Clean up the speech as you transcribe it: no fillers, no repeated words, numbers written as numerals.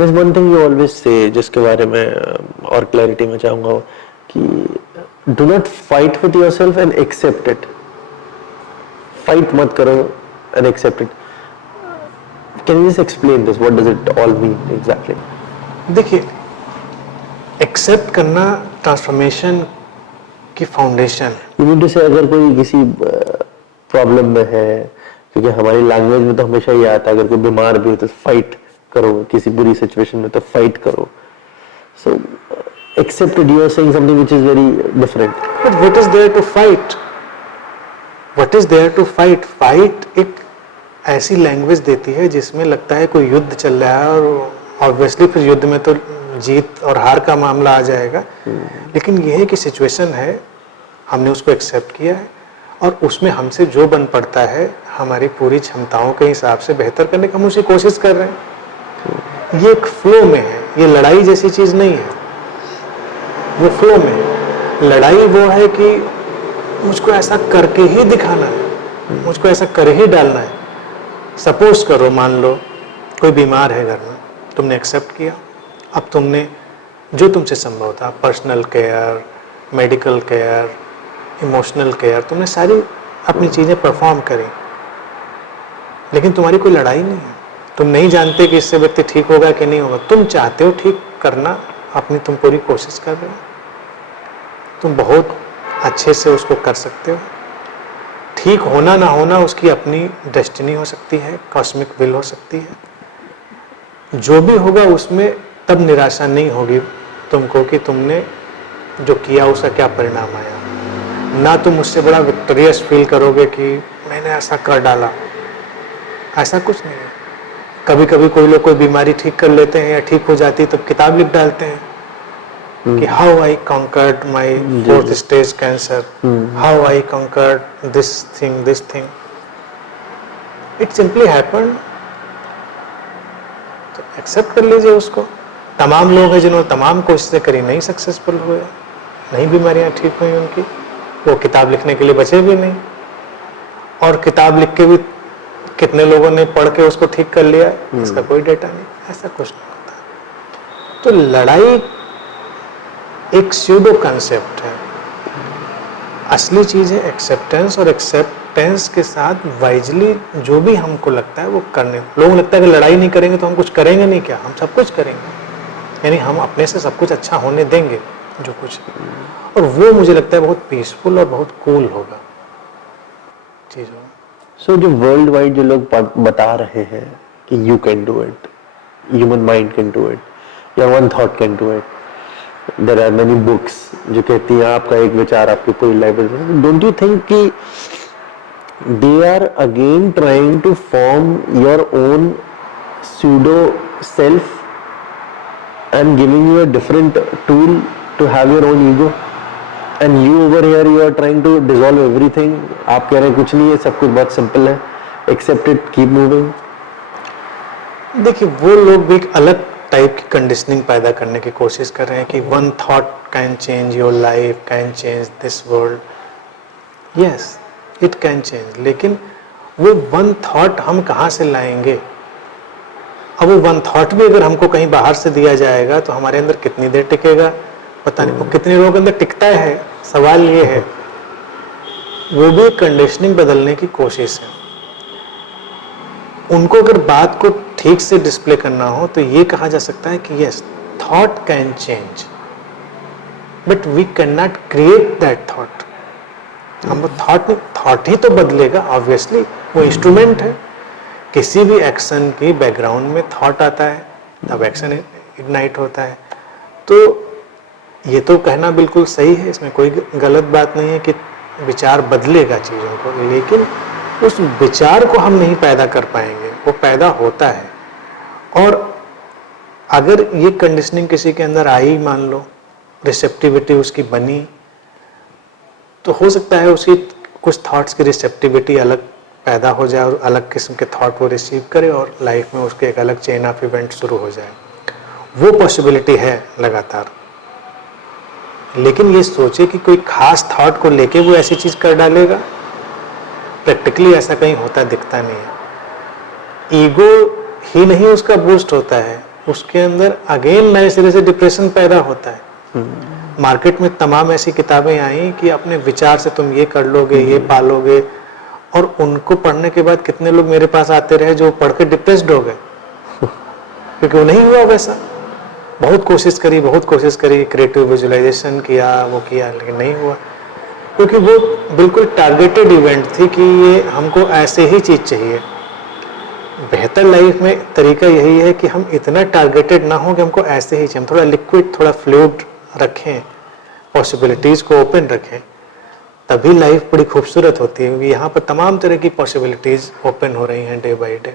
There's one thing you always say, जिसके बारे में और क्लैरिटी में चाहूँगा कि do not fight with yourself and accept it. Fight मत करो and accept it. Can you just explain this? What does it all mean exactly? देखिए, एक्सेप्ट करना ट्रांसफॉर्मेशन की foundation. You mean to say अगर कोई किसी प्रॉब्लम में है, क्योंकि हमारी लैंग्वेज में तो हमेशा ये आता है अगर कोई बीमार भी है तो फाइट करो, किसी बुरी सिचुएशन में तो फाइट करो. So accept it. You are saying something which is very different. But what is there to fight? What is there to fight? Fight एक ऐसी लैंग्वेज देती है जिसमें लगता है कोई युद्ध चल रहा है और ऑब्वियसली फिर युद्ध में तो जीत और हार का मामला आ जाएगा. लेकिन यह है कि सिचुएशन है, हमने उसको एक्सेप्ट किया है और उसमें हमसे जो बन पड़ता है हमारी पूरी क्षमताओं के हिसाब से बेहतर करने की हम उसी कोशिश कर रहे हैं. ये एक फ्लो में है, ये लड़ाई जैसी चीज नहीं है, वो फ्लो में है. लड़ाई वो है कि मुझको ऐसा करके ही दिखाना है, मुझको ऐसा कर ही डालना है. सपोज करो, मान लो कोई बीमार है घर में, तुमने एक्सेप्ट किया, अब तुमने जो तुमसे संभव था, personal care, medical care, emotional care, तुमने सारी अपनी चीज़ें परफॉर्म करी, लेकिन तुम्हारी कोई लड़ाई नहीं है. तुम नहीं जानते कि इससे व्यक्ति ठीक होगा कि नहीं होगा. तुम चाहते हो ठीक करना, अपनी तुम पूरी कोशिश कर रहे हो, तुम बहुत अच्छे से उसको कर सकते हो. ठीक होना ना होना उसकी अपनी डेस्टिनी हो सकती है, कॉस्मिक विल हो सकती है. जो भी होगा उसमें तब निराशा नहीं होगी तुमको कि तुमने जो किया उसका क्या परिणाम आया. ना तुम उससे बड़ा विक्टोरियस फील करोगे कि मैंने ऐसा कर डाला. ऐसा कुछ नहीं है. कभी कभी कोई लोग कोई बीमारी ठीक कर लेते हैं या ठीक हो जाती है तो किताब लिख डालते हैं कि how I conquered my 4th stage cancer, how I conquered this thing. It simply happened. तो एक्सेप्ट कर लीजिए उसको. तमाम लोग हैं जिन्होंने तमाम कोशिशें करी, नहीं सक्सेसफुल हुए, नहीं बीमारियां ठीक हुई उनकी, वो किताब लिखने के लिए बचे भी नहीं. और किताब लिख के भी कितने लोगों ने पढ़ के उसको ठीक कर लिया, इसका कोई डेटा नहीं. ऐसा कुछ नहीं होता. तो लड़ाई एक स्यूडो कंसेप्ट है. असली चीज है एक्सेप्टेंस, और एक्सेप्टेंस के साथ वाइजली जो भी हमको लगता है वो करने. लोगों को लगता है कि लड़ाई नहीं करेंगे तो हम कुछ करेंगे नहीं. क्या, हम सब कुछ करेंगे. यानी हम अपने से सब कुछ अच्छा होने देंगे जो कुछ, और वो मुझे लगता है बहुत पीसफुल और बहुत कूल होगा चीज़ों. So जो वर्ल्ड वाइड जो लोग बता रहे हैं कि you can do it, human mind can do it, या one thought can do it, there are many books जो कहती हैं आपका एक विचार आपकी पूरी लाइब्रेरी. डोंट यू थिंक कि they are again trying to form your own pseudo self and giving you a different tool to have your own ego, and you over here you are trying to dissolve everything. आप कह रहे हैं कुछ नहीं है, सब कुछ बहुत सिंपल है, accept it, keep moving. देखिए, वो लोग भी एक अलग टाइप की कंडीशनिंग पैदा करने की कोशिश कर रहे हैं कि one thought can change your life, can change this world. Yes, it can change. लेकिन वो वन थॉट हम कहाँ से लाएंगे? अब वो वन थॉट भी अगर हमको कहीं बाहर से दिया जाएगा तो हमारे अंदर कितनी देर टिकेगा पता नहीं. वो कितने लोगों के अंदर टिकता है, सवाल ये है. वो भी कंडीशनिंग बदलने की कोशिश है. उनको अगर बात को ठीक से डिस्प्ले करना हो तो ये कहा जा सकता है कि yes, thought can change, but we can not create that thought. हम थॉट ही तो बदलेगा. ऑब्वियसली वो इंस्ट्रूमेंट है. किसी भी एक्शन की बैकग्राउंड में थॉट आता है तब एक्शन इग्नाइट होता है. तो ये तो कहना बिल्कुल सही है, इसमें कोई गलत बात नहीं है कि विचार बदलेगा चीज़ों को, लेकिन उस विचार को हम नहीं पैदा कर पाएंगे. वो पैदा होता है. और अगर ये कंडीशनिंग किसी के अंदर आई, मान लो रिसेप्टिविटी उसकी बनी, तो हो सकता है उसकी कुछ थॉट्स की रिसेप्टिविटी अलग पैदा हो जाए और अलग किस्म के थॉट वो रिसीव करे और लाइफ में उसके एक अलग चेन ऑफ इवेंट शुरू हो जाए. वो पॉसिबिलिटी है लगातार. लेकिन ये सोचे कि कोई खास थॉट को लेके वो ऐसी चीज कर डालेगा, प्रैक्टिकली ऐसा कहीं होता दिखता नहीं है. ईगो ही नहीं उसका बूस्ट होता है, उसके अंदर अगेन नए सिरे से डिप्रेशन पैदा होता है। मार्केट में तमाम ऐसी किताबें आई कि अपने विचार से तुम ये कर लोगे, ये पालोगे, और उनको पढ़ने के बाद कितने लोग मेरे पास आते रहे जो पढ़ के डिप्रेस्ड हो गए क्योंकि वो नहीं हुआ वैसा। बहुत कोशिश करी, क्रिएटिव विजुअलाइजेशन किया, वो किया, लेकिन नहीं हुआ, क्योंकि वो बिल्कुल टारगेटेड इवेंट थी कि ये हमको ऐसे ही चीज चाहिए। बेहतर लाइफ में तरीका यही है कि हम इतना टारगेटेड ना हो कि हमको ऐसे ही चाहिए, हम थोड़ा लिक्विड, थोड़ा फ्लूइड रखें, पॉसिबिलिटीज को ओपन रखें, तभी लाइफ बड़ी खूबसूरत होती है, क्योंकि यहाँ पर तमाम तरह की पॉसिबिलिटीज ओपन हो रही हैं डे बाय डे।